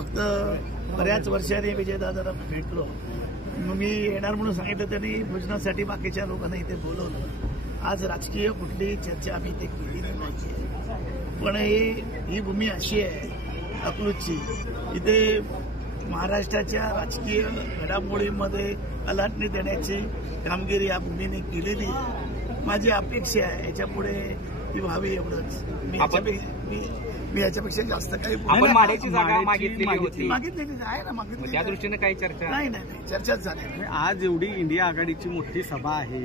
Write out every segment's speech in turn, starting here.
फक्त बऱ्याच वर्षांनी विजयदादाला भेटलो. मी येणार म्हणून सांगितलं, त्यांनी भोजनासाठी बाकीच्या लोकांना इथे बोलवलं. आज राजकीय कुठलीही चर्चा आम्ही इथे केली नाही. पण ही भूमी अशी आहे अकलूजची, इथे महाराष्ट्राच्या राजकीय घडामोडींमध्ये अलाटणी देण्याची कामगिरी या भूमीने केलेली आहे. माझी अपेक्षा आहे याच्यापुढे ती व्हावी एवढंच. मी याच्यापेक्षा जास्त काही आपण माड्याची जागा मागितलेली आहे ना. मागितली त्या दृष्टीने काही चर्चा नाही चर्चाच झाली. आज एवढी इंडिया आघाडीची मोठी सभा आहे,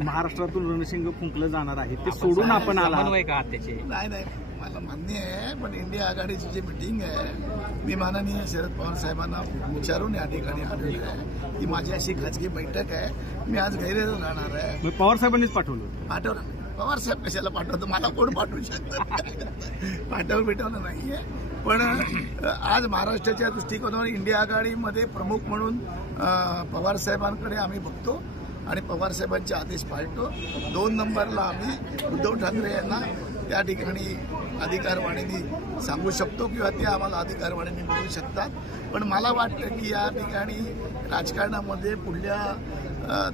महाराष्ट्रातून रणशिंग फुंकलं जाणार आहे, ते सोडून आपण आला का त्याचे? नाही मला मान्य आहे, पण इंडिया आघाडीची जी मिटिंग आहे मी माननीय शरद पवार साहेबांना विचारून या ठिकाणी आलेली आहे. ती माझी अशी खाजगी बैठक आहे. मी आज गैरहजर राहणार आहे. पवार साहेबांनीच पाठवलं. पवार साहेब कशाला पाठवतो? मला कोण पाठवू शकतं? पाठवलं नाहीये. पण आज महाराष्ट्राच्या दृष्टिकोनावर इंडिया आघाडीमध्ये प्रमुख म्हणून पवार साहेबांकडे आम्ही बघतो आणि पवार साहेबांचे आदेश पाळतो. 2 नंबरला आम्ही उद्धव ठाकरे यांना त्या ठिकाणी अधिकारवाणीने सांगू शकतो किंवा ते आम्हाला अधिकारवाणीने बोलू शकतात. पण मला वाटतं की या ठिकाणी राजकारणामध्ये पुढल्या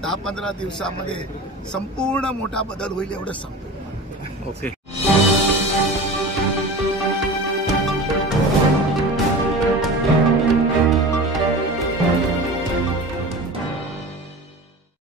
10-15 दिवसामध्ये संपूर्ण मोठा बदल होईल एवढंच सांगतो. ओके.